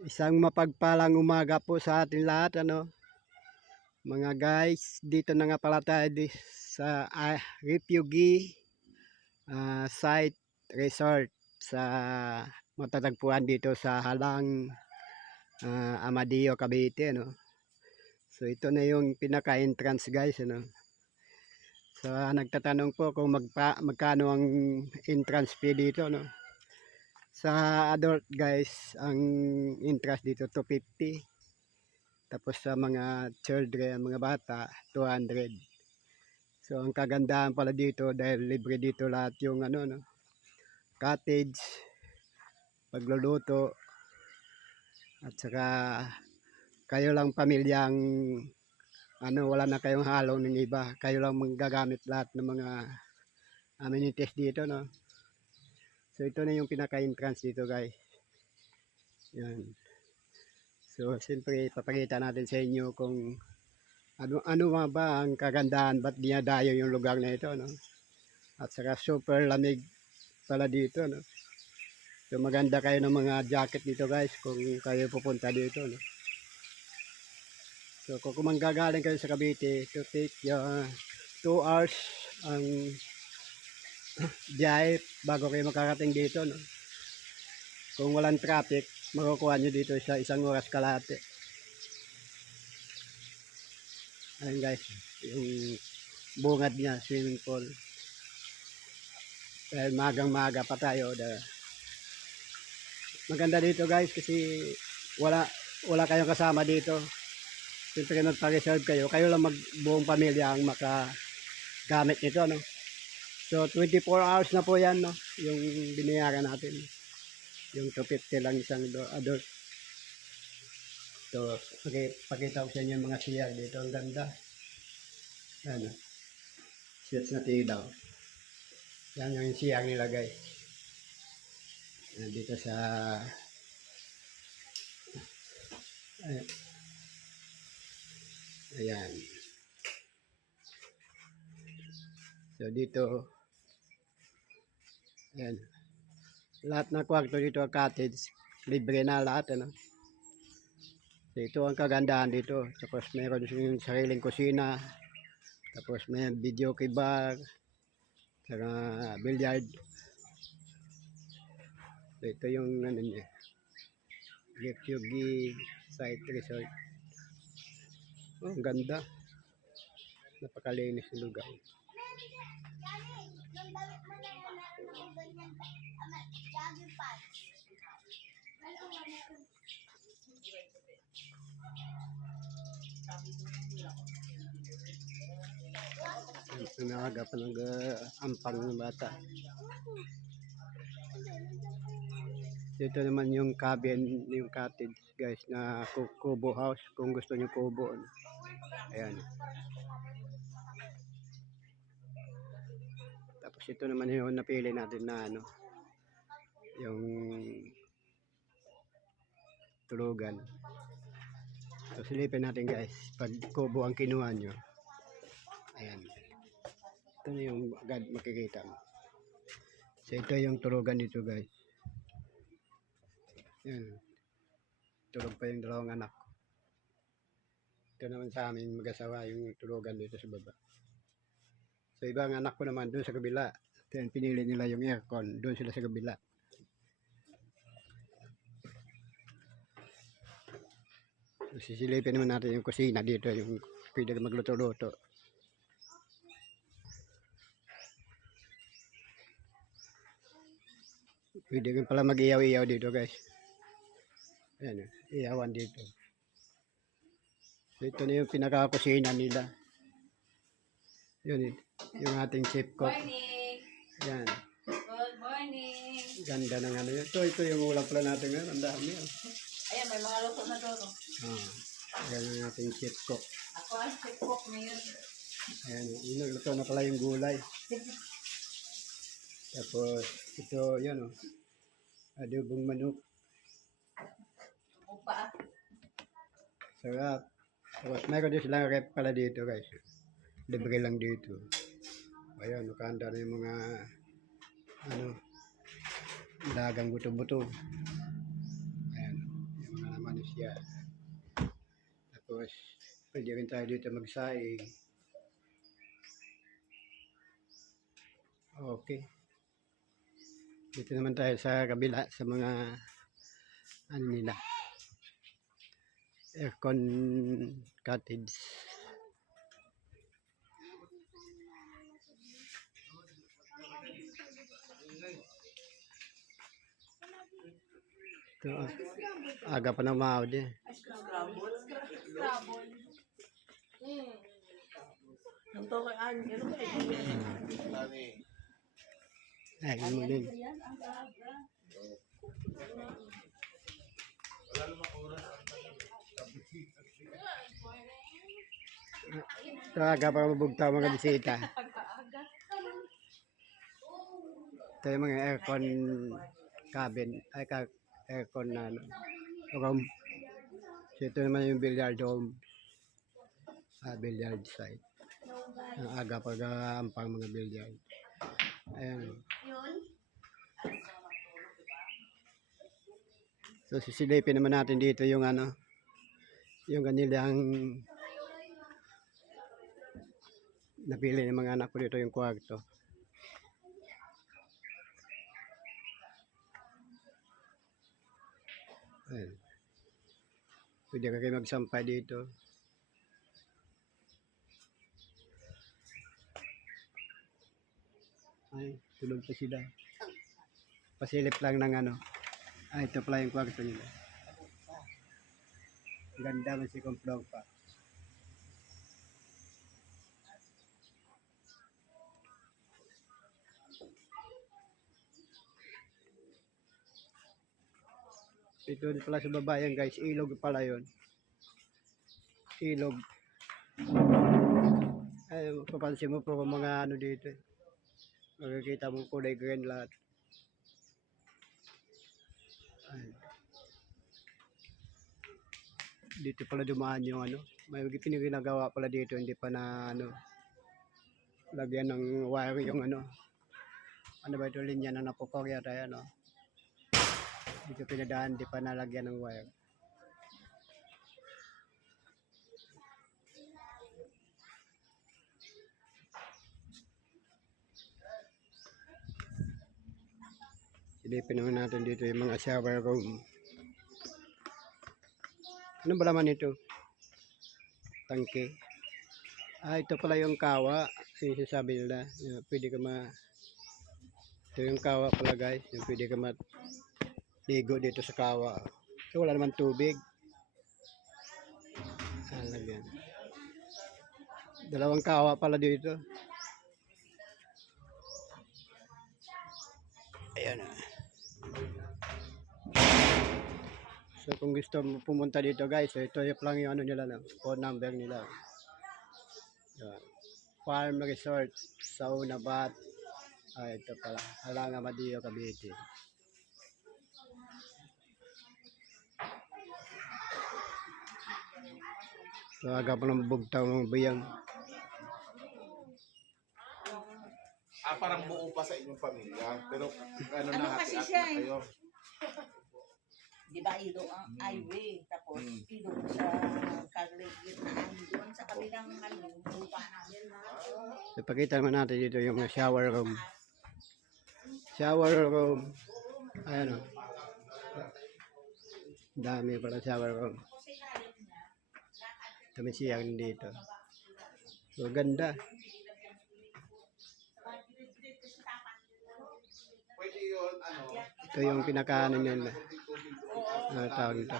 Isang mapagpalang umaga po sa atin lahat, mga guys. Dito na nga pala tayo sa Refugee Site Resort sa matatagpuan dito sa Halang, Amadeo, Cavite, So ito na yung pinaka-entrance, guys, So nagtatanong po kung magkano ang entrance fee dito, Sa adult, guys, ang entrance dito 250. Tapos sa mga children, mga bata, 200. So ang kagandahan pala dito dahil libre dito lahat yung cottage, pagluluto, at saka kayo lang pamilyang wala na kayong halo ng iba. Kayo lang manggagamit lahat ng mga amenities dito, So ito na yung pinaka-entrance dito, guys. Yan. So siyempre papakita natin sa inyo kung ano ba ang kagandahan, ba't dinadayo yung lugar na ito, At saka super lamig pala dito, So maganda kayo ng mga jacket dito, guys, kung kayo pupunta dito, So kung manggagaling kayo sa Cavite, to take 2 hours ang biyahe bago kayo makarating dito, Kung walang traffic, makukuha nyo dito sa 1 oras kalahati. Ayun, guys, yung bungad niya, swimming pool. Dahil magang-maga pa tayo. Maganda dito, guys, kasi wala kayong kasama dito. Siyempre magpa-reserve kayo. Kayo lang buong pamilya ang makagamit nito, So 24 hours na po yan, yung binayaran natin. Yung 250 lang isang adult. So, okay, pakita ko sa inyo yung mga CR dito. Ang ganda. Ano, sets na tilaw. Yan yung CR nila, guys. Dito sa ayan. So, dito ayan. Lahat na kwarto dito, cottage, libre na lahat, So, ito ang kagandahan dito. Tapos meron yung sariling kusina. Tapos may video key bar. Saka billiard. So, ito yung niya. Refugee Site Resort. Oh, ang ganda. Napakalinis ng lugar. Naaga pa nag-ampang ng bata. Dito naman yung cabin, yung cottage, guys, na kubo house. Kung gusto nyo kubo. Ayan. Tapos ito naman yung napili natin na yung tulugan. So silipin natin, guys, pag kubo ang kinuha nyo. Ayan. Ito na yung agad makikita mo. So ito yung tulugan dito, guys. Ayan. Tulog pa yung 2 anak. Ito naman sa amin mag-asawa yung tulugan dito sa baba. So ibang anak ko naman doon sa kabila. Then pinili nila yung aircon. Doon sila sa kabila. So, sisilipin naman natin yung kusina dito. Yung pwede magluto-luto. Pwede rin pala mag-iyaw-iyaw dito, guys. Ayan, iyawan dito. So ito na yung pinaka-kusina nila. Yun, yung ating chef cook. Yan. Good morning. Ganda ng yun. Ito yung ulam pala natin ngayon. Ang dami. Ayan, may mga luto na doon. Yan ang ating chef cook. Ako ang chef cook ngayon. Ayan, inagluto na pala yung gulay. Tapos, ito, yun, adobong manok. Upa. Sarap. Tapos, mayroon din silang rep pala dito, guys. Libre lang dito. Ayan, nakahanda na yung mga, dagang buto-buto. Ayan, yung mga ano siya. Tapos, pwede rin tayo dito magsaing. Okay. Dito naman tayo sa kabila sa mga ano nila. Aircon cottage. Ito, aga pa ng mahod eh. Scrabble. Scrabble. Ang to kay Ani, ano ba Ay, mo din. yan? Ang aga. Ito, aga pa mabugtaw mga bisita. Aga-aga. Ito yung mga aircon cabin, ay aircon na ano, room. So, ito naman yung billiard room. Billiard site. Ang aga pa ampang mga billiard. Ayan. Yun? So, sisilipin naman natin dito yung ano, yung kanilang napili ng mga anak ko dito yung kwarto. Ayan. Pwede ka kayo magsampay dito. Ay, tulog pa sila. Pasilip lang ng ano. Ay, ito pala yung kwarto nila. Ganda man si Kumplong pa. Ito pala sa baba yan guys, ilog pala yon. Ilog. Ay, papansin mo po kung mga ano dito. Makikita mo kulay green lahat. Ay. Dito pala dumaan yung ano. May ginagawa pala dito, hindi pa na ano. Lagyan ng wire yung ano. Ano ba ito, linya na napupog yata yan, no? Dito pinadaan, di pa nalagyan ng wire. Silipin naman natin dito yung mga shower room. Ano ba naman ito? Tangke. Ito pala yung kawa. Sinasabi nila. Pwede ka ito yung kawa pala guys. Yung pwede ka ligo dito sa kawa. So, wala naman tubig. Lagyan. Dalawang kawa pala dito. Ayan. So kung gusto mo pumunta dito guys, so ito yung lang yung ano nila, no? Phone number nila. Ayan. Farm Resort, Sauna Bat. Ito pala. Halanga Madio, Cavite. So aga pa lang bugtaw ng bayang. Parang buo pa sa inyong pamilya. Pero ano Ano na kasi hati-hati siya, na eh? kayo. Di ba ilo ang highway, tapos ilo sa kaligid na doon sa kabilang ano, lupa namin na. So pakita naman natin dito yung shower room. Shower room. Ayan o. Dami pala shower room. Dami siyang dito. So ganda. Pwede yun, ano, Ito yung pinakaano nila. Tawag ito.